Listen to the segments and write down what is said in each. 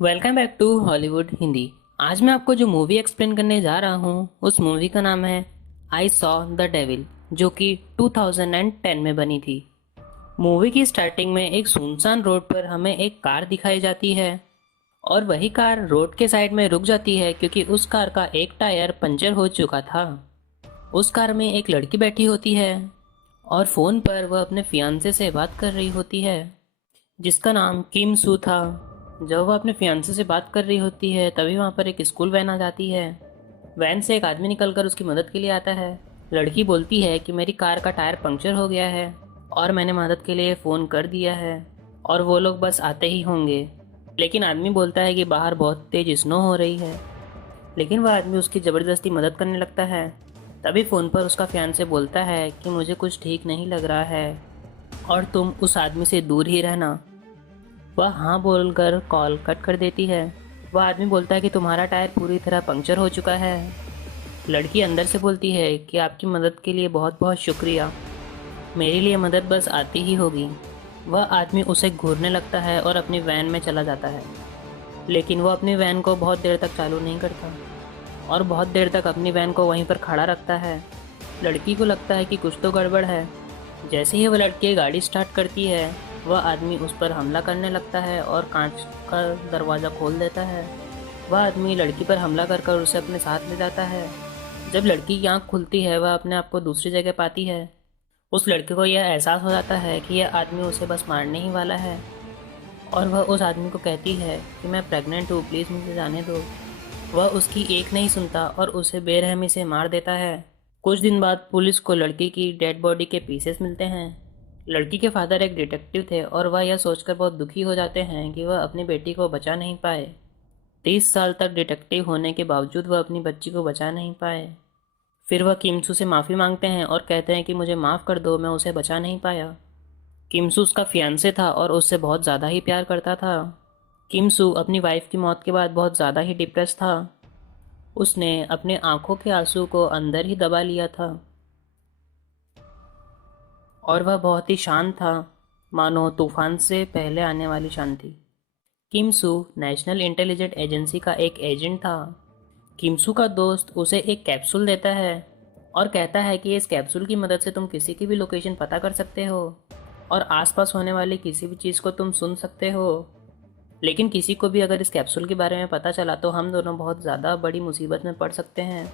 Welcome back to Hollywood Hindi. आज मैं आपको जो मूवी एक्सप्लेन करने जा रहा हूँ उस मूवी का नाम है आई सॉ द डेविल, जो कि 2010 में बनी थी। मूवी की स्टार्टिंग में एक सुनसान रोड पर हमें एक कार दिखाई जाती है और वही कार रोड के साइड में रुक जाती है क्योंकि उस कार का एक टायर पंचर हो चुका था। उस कार में एक लड़की बैठी होती है और फ़ोन पर वह अपने फियांसे से बात कर रही होती है जिसका नाम किम सू था। जब वह अपने फियांसे से बात कर रही होती है तभी वहाँ पर एक स्कूल वैन आ जाती है। वैन से एक आदमी निकलकर उसकी मदद के लिए आता है। लड़की बोलती है कि मेरी कार का टायर पंक्चर हो गया है और मैंने मदद के लिए फ़ोन कर दिया है और वो लोग बस आते ही होंगे। लेकिन आदमी बोलता है कि बाहर बहुत तेज़ स्नो हो रही है। लेकिन वह आदमी उसकी ज़बरदस्ती मदद करने लगता है। तभी फ़ोन पर उसका फियांसे बोलता है कि मुझे कुछ ठीक नहीं लग रहा है और तुम उस आदमी से दूर ही रहना। वह हाँ बोलकर कॉल कट कर देती है। वह आदमी बोलता है कि तुम्हारा टायर पूरी तरह पंक्चर हो चुका है। लड़की अंदर से बोलती है कि आपकी मदद के लिए बहुत बहुत शुक्रिया, मेरे लिए मदद बस आती ही होगी। वह आदमी उसे घूरने लगता है और अपनी वैन में चला जाता है। लेकिन वह अपनी वैन को बहुत देर तक चालू नहीं करता और बहुत देर तक अपनी वैन को वहीं पर खड़ा रखता है। लड़की को लगता है कि कुछ तो गड़बड़ है। जैसे ही वह लड़की गाड़ी स्टार्ट करती है वह आदमी उस पर हमला करने लगता है और कांच का दरवाज़ा खोल देता है। वह आदमी लड़की पर हमला कर कर उसे अपने साथ ले जाता है। जब लड़की की आँख खुलती है वह अपने आप को दूसरी जगह पाती है। उस लड़के को यह एहसास हो जाता है कि यह आदमी उसे बस मारने ही वाला है और वह उस आदमी को कहती है कि मैं प्रेग्नेंट हूँ, प्लीज़ मुझे जाने दो। वह उसकी एक नहीं सुनता और उसे बेरहमी से मार देता है। कुछ दिन बाद पुलिस को लड़की की डेड बॉडी के पीसेस मिलते हैं। लड़की के फादर एक डिटेक्टिव थे और वह यह सोचकर बहुत दुखी हो जाते हैं कि वह अपनी बेटी को बचा नहीं पाए। 30 साल तक डिटेक्टिव होने के बावजूद वह अपनी बच्ची को बचा नहीं पाए। फिर वह किमसू से माफ़ी मांगते हैं और कहते हैं कि मुझे माफ़ कर दो, मैं उसे बचा नहीं पाया। किमसू उसका फियांसे था और उससे बहुत ज़्यादा ही प्यार करता था। किमसू अपनी वाइफ की मौत के बाद बहुत ज़्यादा ही डिप्रेस था। उसने अपने आंखों के आंसू को अंदर ही दबा लिया था और वह बहुत ही शांत था, मानो तूफान से पहले आने वाली शांति। किमसू नेशनल इंटेलिजेंस एजेंसी का एक एजेंट था। किमसू का दोस्त उसे एक कैप्सूल देता है और कहता है कि इस कैप्सूल की मदद से तुम किसी की भी लोकेशन पता कर सकते हो और आसपास होने वाली किसी भी चीज़ को तुम सुन सकते हो। लेकिन किसी को भी अगर इस कैप्सूल के बारे में पता चला तो हम दोनों बहुत ज़्यादा बड़ी मुसीबत में पड़ सकते हैं।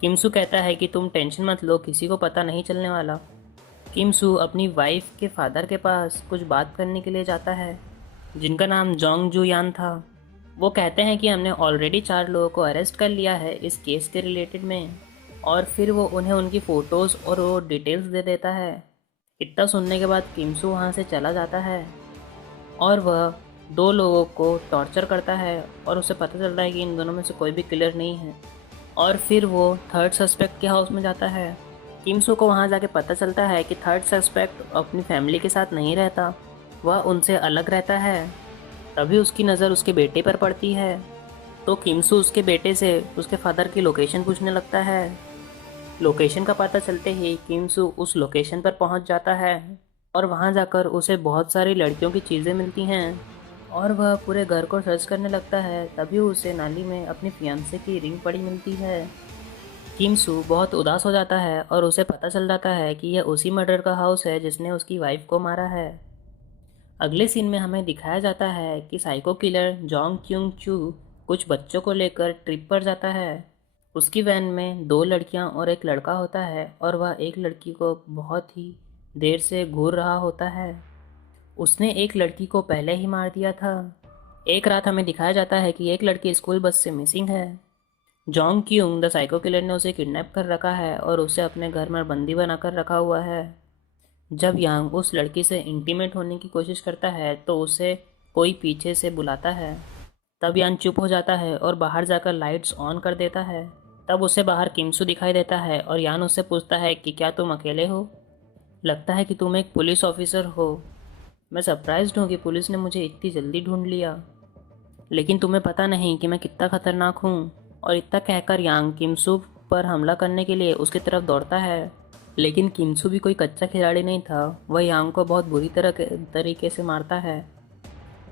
किमसू कहता है कि तुम टेंशन मत लो, किसी को पता नहीं चलने वाला। किमसू अपनी वाइफ के फादर के पास कुछ बात करने के लिए जाता है जिनका नाम जोंग जू यान था। वो कहते हैं कि हमने ऑलरेडी 4 लोगों को अरेस्ट कर लिया है इस केस के रिलेटेड में, और फिर वो उन्हें उनकी फ़ोटोज़ और वो डिटेल्स दे देता है। इतना सुनने के बाद किमसू वहाँ से चला जाता है और वह 2 लोगों को टॉर्चर करता है और उसे पता चलता है कि इन दोनों में से कोई भी किलर नहीं है। और फिर वो थर्ड सस्पेक्ट के हाउस में जाता है। किमसू को वहाँ जाके पता चलता है कि थर्ड सस्पेक्ट अपनी फैमिली के साथ नहीं रहता, वह उनसे अलग रहता है। तभी उसकी नज़र उसके बेटे पर पड़ती है तो किमसू उसके बेटे से उसके फादर की लोकेशन पूछने लगता है। लोकेशन का पता चलते ही किमसू उस लोकेशन पर पहुंच जाता है और वहां जाकर उसे बहुत सारी लड़कियों की चीज़ें मिलती हैं और वह पूरे घर को सर्च करने लगता है। तभी उसे नाली में अपनी फियांसे की रिंग पड़ी मिलती है। किमसू बहुत उदास हो जाता है और उसे पता चल जाता है कि यह उसी मर्डर का हाउस है जिसने उसकी वाइफ को मारा है। अगले सीन में हमें दिखाया जाता है कि साइको किलर जोंग क्यूंग चू कुछ बच्चों को लेकर ट्रिप पर जाता है। उसकी वैन में 2 लड़कियां और एक लड़का होता है और वह एक लड़की को बहुत ही देर से घूर रहा होता है। उसने एक लड़की को पहले ही मार दिया था। एक रात हमें दिखाया जाता है कि एक लड़की स्कूल बस से मिसिंग है। जोंग क्यूंग द साइको किलर ने उसे किडनैप कर रखा है और उसे अपने घर में बंदी बनाकर रखा हुआ है। जब यांग उस लड़की से इंटीमेट होने की कोशिश करता है तो उसे कोई पीछे से बुलाता है। तब यान चुप हो जाता है और बाहर जाकर लाइट्स ऑन कर देता है। तब उसे बाहर किमसू दिखाई देता है और यान उससे पूछता है कि क्या तुम अकेले हो? लगता है कि तुम एक पुलिस ऑफिसर हो। मैं सरप्राइज्ड हूँ कि पुलिस ने मुझे इतनी जल्दी ढूंढ लिया, लेकिन तुम्हें पता नहीं कि मैं कितना खतरनाक हूँ। और इतना कहकर यांग किमसू पर हमला करने के लिए उसकी तरफ दौड़ता है। लेकिन किमसू भी कोई कच्चा खिलाड़ी नहीं था, वह यांग को बहुत बुरी तरीके से मारता है।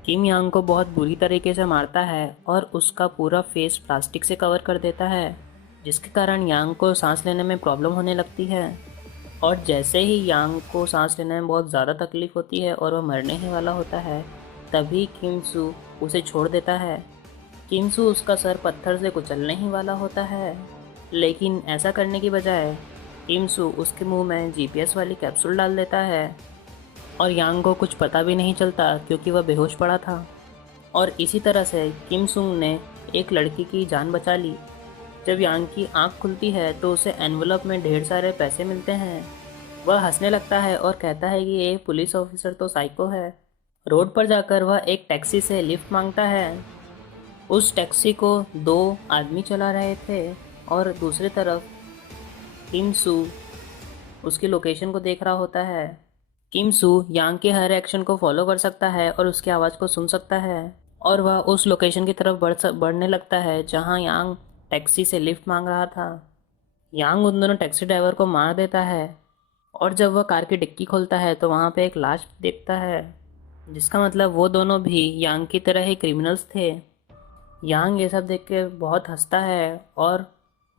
किम यांग को बहुत बुरी तरीके से मारता है और उसका पूरा फेस प्लास्टिक से कवर कर देता है, जिसके कारण यांग को सांस लेने में प्रॉब्लम होने लगती है। और जैसे ही यांग को सांस लेने में बहुत ज़्यादा तकलीफ होती है और वह मरने ही वाला होता है, तभी किम सू उसे छोड़ देता है। किम सू उसका सर पत्थर से कुचलने ही वाला होता है, लेकिन ऐसा करने की बजाय किम सू उसके मुंह में जीपीएस वाली कैप्सूल डाल देता है और यांग को कुछ पता भी नहीं चलता क्योंकि वह बेहोश पड़ा था। और इसी तरह से किम सुंग ने एक लड़की की जान बचा ली। जब यांग की आंख खुलती है तो उसे एनवलप में ढेर सारे पैसे मिलते हैं। वह हंसने लगता है और कहता है कि ये पुलिस ऑफिसर तो साइको है। रोड पर जाकर वह एक टैक्सी से लिफ्ट मांगता है। उस टैक्सी को 2 आदमी चला रहे थे और दूसरी तरफ किम सू उसकी लोकेशन को देख रहा होता है। किम सू यांग के हर एक्शन को फॉलो कर सकता है और उसकी आवाज़ को सुन सकता है और वह उस लोकेशन की तरफ बढ़ने लगता है जहां यांग टैक्सी से लिफ्ट मांग रहा था। यांग उन दोनों टैक्सी ड्राइवर को मार देता है और जब वह कार की डिक्की खोलता है तो वहां पे एक लाश देखता है, जिसका मतलब वो दोनों भी यांग की तरह ही क्रिमिनल्स थे। यांग ये सब देख के बहुत हंसता है और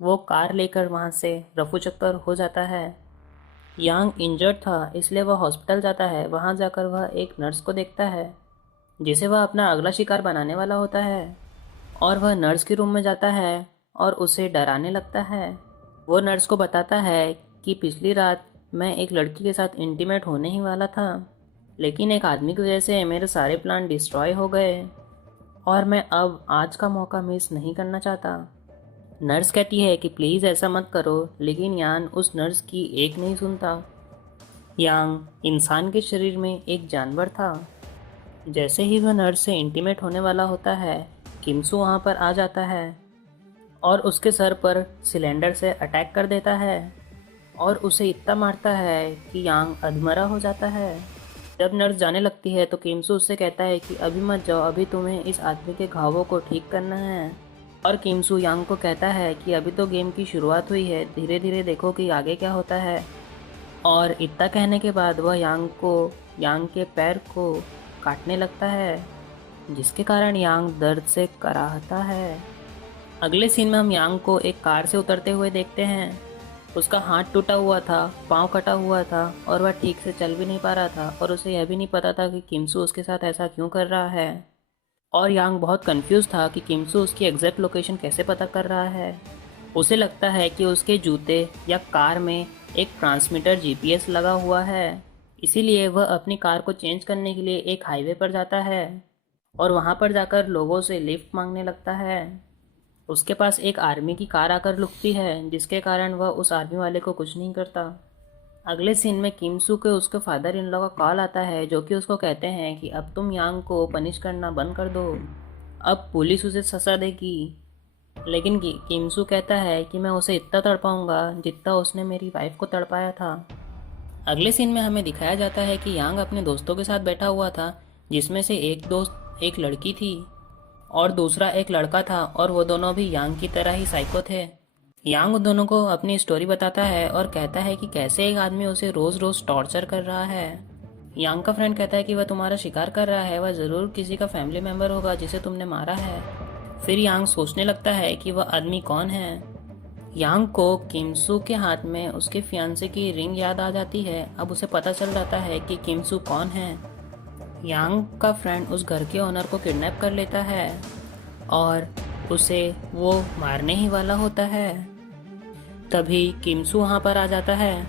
वो कार लेकर वहाँ से रफू चक्कर हो जाता है। यांग इंजर्ड था, इसलिए वह हॉस्पिटल जाता है। वहाँ जाकर वह एक नर्स को देखता है जिसे वह अपना अगला शिकार बनाने वाला होता है और वह नर्स के रूम में जाता है और उसे डराने लगता है। वो नर्स को बताता है कि पिछली रात मैं एक लड़की के साथ इंटीमेट होने ही वाला था, लेकिन एक आदमी की वजह से मेरे सारे प्लान डिस्ट्रॉय हो गए और मैं अब आज का मौका मिस नहीं करना चाहता। नर्स कहती है कि प्लीज़ ऐसा मत करो, लेकिन यांग उस नर्स की एक नहीं सुनता। यांग इंसान के शरीर में एक जानवर था। जैसे ही वह नर्स से इंटीमेट होने वाला होता है, किम सू वहाँ पर आ जाता है और उसके सर पर सिलेंडर से अटैक कर देता है और उसे इतना मारता है कि यांग अधमरा हो जाता है। जब नर्स जाने लगती है तो किम सू उससे कहता है कि अभी मत जाओ, अभी तुम्हें इस आदमी के घावों को ठीक करना है। और किम सू यांग को कहता है कि अभी तो गेम की शुरुआत हुई है, धीरे धीरे देखो कि आगे क्या होता है। और इतना कहने के बाद वह यांग के पैर को काटने लगता है, जिसके कारण यांग दर्द से कराहता है। अगले सीन में हम यांग को एक कार से उतरते हुए देखते हैं। उसका हाथ टूटा हुआ था, पाँव कटा हुआ था और वह ठीक से चल भी नहीं पा रहा था और उसे यह भी नहीं पता था कि किम सू उसके साथ ऐसा क्यों कर रहा है। और यांग बहुत कंफ्यूज था कि किम सू उसकी एग्जैक्ट लोकेशन कैसे पता कर रहा है। उसे लगता है कि उसके जूते या कार में एक ट्रांसमीटर जीपीएस लगा हुआ है, इसीलिए वह अपनी कार को चेंज करने के लिए एक हाईवे पर जाता है और वहाँ पर जाकर लोगों से लिफ्ट मांगने लगता है। उसके पास एक आर्मी की कार आकर रुकती है, जिसके कारण वह उस आर्मी वाले को कुछ नहीं करता। अगले सीन में किम सू के उसके फादर इन लॉ का कॉल आता है, जो कि उसको कहते हैं कि अब तुम यांग को पनिश करना बंद कर दो, अब पुलिस उसे सजा देगी। लेकिन किम सू कहता है कि मैं उसे इतना तड़पाऊंगा जितना उसने मेरी वाइफ को तड़पाया था। अगले सीन में हमें दिखाया जाता है कि यांग अपने दोस्तों के साथ बैठा हुआ था, जिसमें से एक दोस्त एक लड़की थी और दूसरा एक लड़का था और वो दोनों भी यांग की तरह ही साइको थे। यांग उन दोनों को अपनी स्टोरी बताता है और कहता है कि कैसे एक आदमी उसे रोज़ रोज़ टॉर्चर कर रहा है। यांग का फ्रेंड कहता है कि वह तुम्हारा शिकार कर रहा है, वह ज़रूर किसी का फैमिली मेम्बर होगा जिसे तुमने मारा है। फिर यांग सोचने लगता है कि वह आदमी कौन है। यांग को किम सू के हाथ में उसके फियांसे की रिंग याद आ जाती है। अब उसे पता चल जाता है कि किम सू कौन है। यांग का फ्रेंड उस घर के ओनर को किडनैप कर लेता है और उसे वो मारने ही वाला होता है। तभी किम सू वहाँ पर आ जाता है।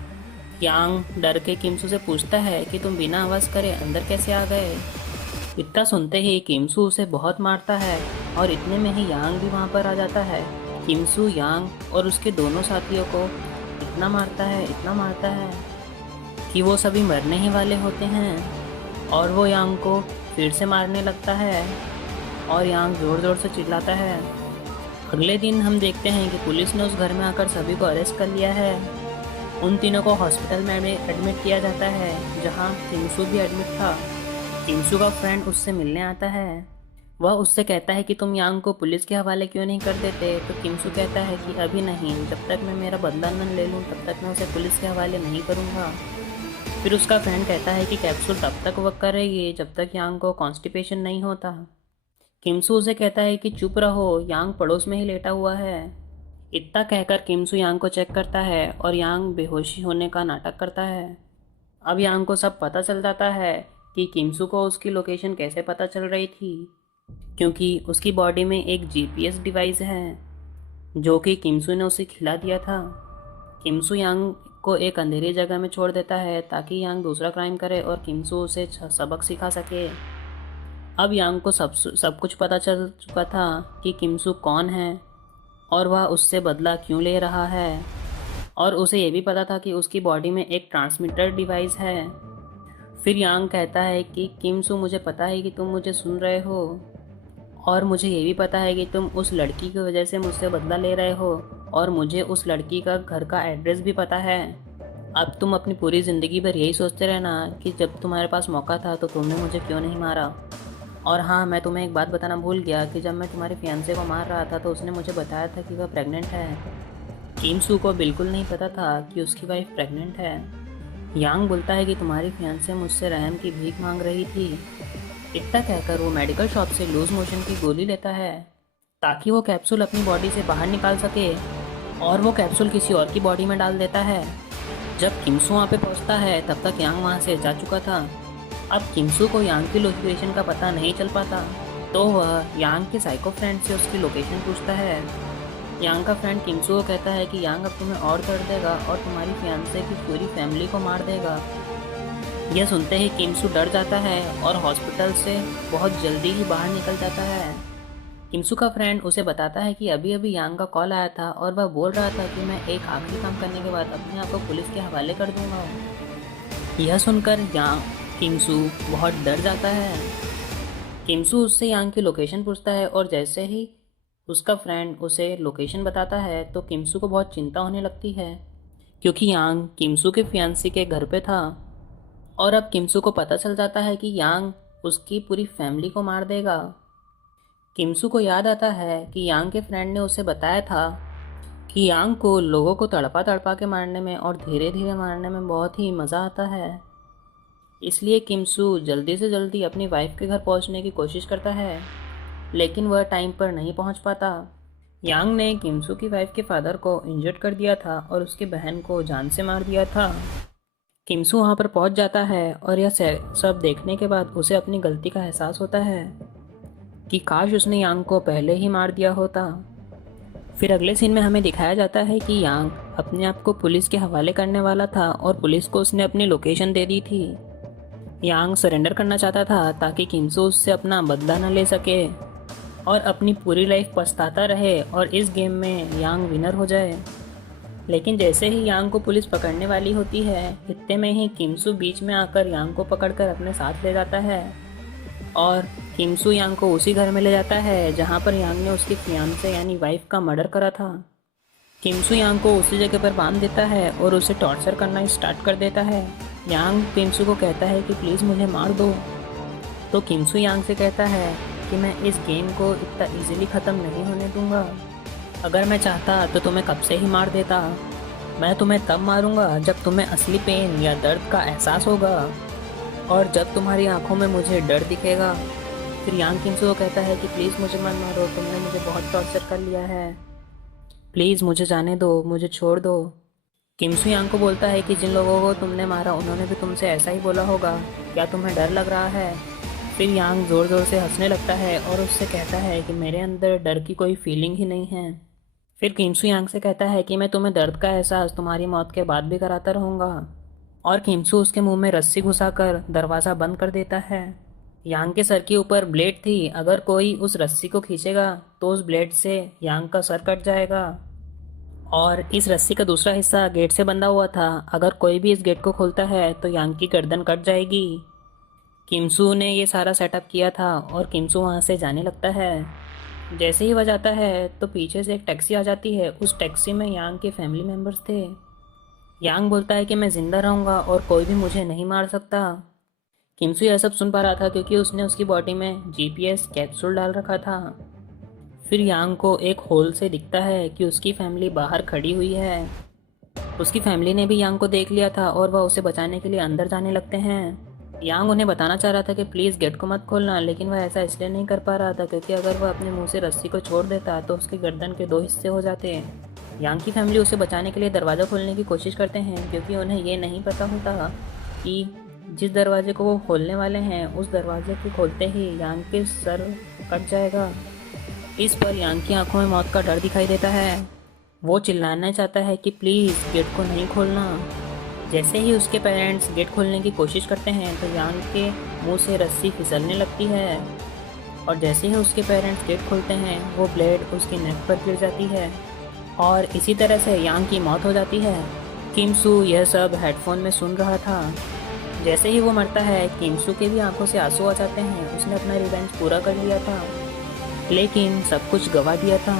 यांग डर के किम सू से पूछता है कि तुम बिना आवाज़ करे अंदर कैसे आ गए। इतना सुनते ही किम सू उसे बहुत मारता है और इतने में ही यांग भी वहाँ पर आ जाता है। किम सू यांग और उसके दोनों साथियों को इतना मारता है कि वो सभी मरने ही वाले होते हैं और वो यांग को फिर से मारने लगता है और यांग ज़ोर ज़ोर से चिल्लाता है। अगले दिन हम देखते हैं कि पुलिस ने उस घर में आकर सभी को अरेस्ट कर लिया है। उन तीनों को हॉस्पिटल में एडमिट किया जाता है, जहां किम सू भी एडमिट था। किम सू का फ्रेंड उससे मिलने आता है। वह उससे कहता है कि तुम यांग को पुलिस के हवाले क्यों नहीं कर देते। तो किम सू कहता है कि अभी नहीं, जब तक मैं मेरा बदला न ले लूँ तब तक मैं उसे पुलिस के हवाले नहीं करूँगा। फिर उसका फ्रेंड कहता है कि कैप्सूल तब तक वर्क करेगी जब तक यांग को कॉन्स्टिपेशन नहीं होता। किमसू उसे कहता है कि चुप रहो, यांग पड़ोस में ही लेटा हुआ है। इतना कहकर किमसू यांग को चेक करता है और यांग बेहोशी होने का नाटक करता है। अब यांग को सब पता चल जाता है कि किमसू को उसकी लोकेशन कैसे पता चल रही थी, क्योंकि उसकी बॉडी में एक जीपीएस डिवाइस है जो कि किमसू ने उसे खिला दिया था। किमसू यांग को एक अंधेरी जगह में छोड़ देता है ताकि यांग दूसरा क्राइम करे और किमसू उसे सबक सिखा सके। अब यांग को सब कुछ पता चल चुका था कि किमसू कौन है और वह उससे बदला क्यों ले रहा है, और उसे ये भी पता था कि उसकी बॉडी में एक ट्रांसमीटर डिवाइस है। फिर यांग कहता है कि किमसू, मुझे पता है कि तुम मुझे सुन रहे हो और मुझे ये भी पता है कि तुम उस लड़की की वजह से मुझसे बदला ले रहे हो और मुझे उस लड़की का घर का एड्रेस भी पता है। अब तुम अपनी पूरी ज़िंदगी भर यही सोचते रहना कि जब तुम्हारे पास मौका था तो तुमने मुझे क्यों नहीं मारा। और हाँ, मैं तुम्हें एक बात बताना भूल गया कि जब मैं तुम्हारे फियांसे को मार रहा था तो उसने मुझे बताया था कि वह प्रेग्नेंट है। किमसू को बिल्कुल नहीं पता था कि उसकी वाइफ प्रेग्नेंट है। यांग बोलता है कि तुम्हारी फियांसे मुझसे रहम की भीख मांग रही थी। इतना कहकर वो मेडिकल शॉप से लूज मोशन की गोली लेता है ताकि वो कैप्सूल अपनी बॉडी से बाहर निकाल सके, और वो कैप्सूल किसी और की बॉडी में डाल देता है। जब किमसू वहाँ पे पहुँचता है तब तक यांग वहाँ से जा चुका था। अब किमसू को यांग की लोकेशन का पता नहीं चल पाता, तो वह यांग के साइको फ्रेंड से उसकी लोकेशन पूछता है। यांग का फ्रेंड किमसू को कहता है कि यांग अब तुम्हें और कर देगा और तुम्हारी फियांसे की पूरी फैमिली को मार देगा। यह सुनते ही किमसू डर जाता है और हॉस्पिटल से बहुत जल्दी ही बाहर निकल जाता है। किमसू का फ्रेंड उसे बताता है कि अभी अभी यांग का कॉल आया था और वह बोल रहा था कि मैं एक आखिरी काम करने के बाद अपने आप को पुलिस के हवाले कर दूंगा। यह सुनकर किमसू बहुत डर जाता है। किमसू उससे यांग की लोकेशन पूछता है और जैसे ही उसका फ्रेंड उसे लोकेशन बताता है तो किमसू को बहुत चिंता होने लगती है, क्योंकि यांग किमसू के फियांसी के घर पे था और अब किमसू को पता चल जाता है कि यांग उसकी पूरी फैमिली को मार देगा। किमसू को याद आता है कि यांग के फ्रेंड ने उसे बताया था कि यांग को लोगों को तड़पा तड़पा के मारने में और धीरे धीरे मारने में बहुत ही मज़ा आता है। इसलिए किमसू जल्दी से जल्दी अपनी वाइफ के घर पहुंचने की कोशिश करता है, लेकिन वह टाइम पर नहीं पहुंच पाता। यांग ने किमसू की वाइफ के फादर को इंजर्ड कर दिया था और उसकी बहन को जान से मार दिया था। किमसू वहां पर पहुंच जाता है और यह सब देखने के बाद उसे अपनी गलती का एहसास होता है कि काश उसने यांग को पहले ही मार दिया होता। फिर अगले सीन में हमें दिखाया जाता है कि यांग अपने आप को पुलिस के हवाले करने वाला था और पुलिस को उसने अपनी लोकेशन दे दी थी। यांग सरेंडर करना चाहता था ताकि किमसू उससे अपना बदला न ले सके और अपनी पूरी लाइफ पछताता रहे और इस गेम में यांग विनर हो जाए। लेकिन जैसे ही यांग को पुलिस पकड़ने वाली होती है, इतने में ही किमसू बीच में आकर यांग को पकड़कर अपने साथ ले जाता है और किमसू यांग को उसी घर में ले जाता है जहां पर यांग ने उसकी फियांसे यानी वाइफ का मर्डर करा था। किमसू यांग को उसी जगह पर बांध देता है और उसे टॉर्चर करना स्टार्ट कर देता है। यांग किमसू को कहता है कि प्लीज़ मुझे मार दो, तो किमसू यांग से कहता है कि मैं इस गेम को इतना इजीली ख़त्म नहीं होने दूंगा। अगर मैं चाहता तो तुम्हें कब से ही मार देता। मैं तुम्हें तब मारूंगा जब तुम्हें असली पेन या दर्द का एहसास होगा और जब तुम्हारी आंखों में मुझे डर दिखेगा। फिर यांग किमसू को कहता है कि प्लीज़ मुझे मत मारो, तुमने मुझे बहुत टॉर्चर कर लिया है, प्लीज़ मुझे जाने दो, मुझे छोड़ दो। किमसू यांग को बोलता है कि जिन लोगों को तुमने मारा उन्होंने भी तुमसे ऐसा ही बोला होगा, क्या तुम्हें डर लग रहा है? फिर यांग ज़ोर ज़ोर से हंसने लगता है और उससे कहता है कि मेरे अंदर डर की कोई फीलिंग ही नहीं है। फिर किमसू यांग से कहता है कि मैं तुम्हें दर्द का एहसास तुम्हारी मौत के बाद भी कराता रहूँगा, और किमसू उसके मुंह में रस्सी घुसाकर दरवाज़ा बंद कर देता है। यांग के सर के ऊपर ब्लेड थी, अगर कोई उस रस्सी को खींचेगा तो उस ब्लेड से यांग का सर कट जाएगा, और इस रस्सी का दूसरा हिस्सा गेट से बंधा हुआ था, अगर कोई भी इस गेट को खोलता है तो यांग की गर्दन कट जाएगी। किमसू ने ये सारा सेटअप किया था और किमसू वहाँ से जाने लगता है। जैसे ही वह जाता है तो पीछे से एक टैक्सी आ जाती है। उस टैक्सी में यांग के फैमिली मेम्बर्स थे। यांग बोलता है कि मैं ज़िंदा रहूँगा और कोई भी मुझे नहीं मार सकता। किमसू यह सब सुन पा रहा था क्योंकि उसने उसकी बॉडी में जीपीएस कैप्सूल डाल रखा था। फिर यांग को एक होल से दिखता है कि उसकी फैमिली बाहर खड़ी हुई है। उसकी फैमिली ने भी यांग को देख लिया था और वह उसे बचाने के लिए अंदर जाने लगते हैं। यांग उन्हें बताना चाह रहा था कि प्लीज़ गेट को मत खोलना, लेकिन वह ऐसा इसलिए नहीं कर पा रहा था क्योंकि अगर वह अपने मुंह से रस्सी को छोड़ देता तो उसकी गर्दन के 2 हिस्से हो जाते। यांग की फैमिली उसे बचाने के लिए दरवाज़ा खोलने की कोशिश करते हैं क्योंकि उन्हें ये नहीं पता होता कि जिस दरवाजे को वो खोलने वाले हैं उस दरवाजे को खोलते ही यांग के सर कट जाएगा। इस पर यांग की आंखों में मौत का डर दिखाई देता है। वो चिल्लाना चाहता है कि प्लीज़ गेट को नहीं खोलना। जैसे ही उसके पेरेंट्स गेट खोलने की कोशिश करते हैं तो यांग के मुंह से रस्सी फिसलने लगती है और जैसे ही उसके पेरेंट्स गेट खोलते हैं वो ब्लेड उसकी नेक पर गिर जाती है और इसी तरह से यांग की मौत हो जाती है। किम सू यह सब हेडफोन में सुन रहा था। जैसे ही वो मरता है किम सू के भी आंखों से आंसू आ जाते हैं। उसने अपना रिवेंज पूरा कर लिया था लेकिन सब कुछ गवा दिया था।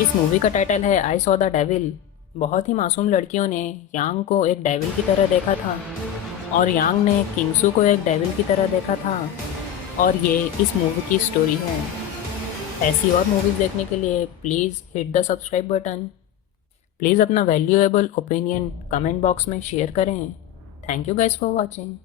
इस मूवी का टाइटल है आई सॉ द डेविल। बहुत ही मासूम लड़कियों ने यांग को एक डेविल की तरह देखा था और यांग ने किंगसू को एक डेविल की तरह देखा था और ये इस मूवी की स्टोरी है। ऐसी और मूवीज़ देखने के लिए please hit the subscribe button. Please अपना वैल्यूएबल ओपिनियन कमेंट बॉक्स में शेयर करें। Thank you guys for watching.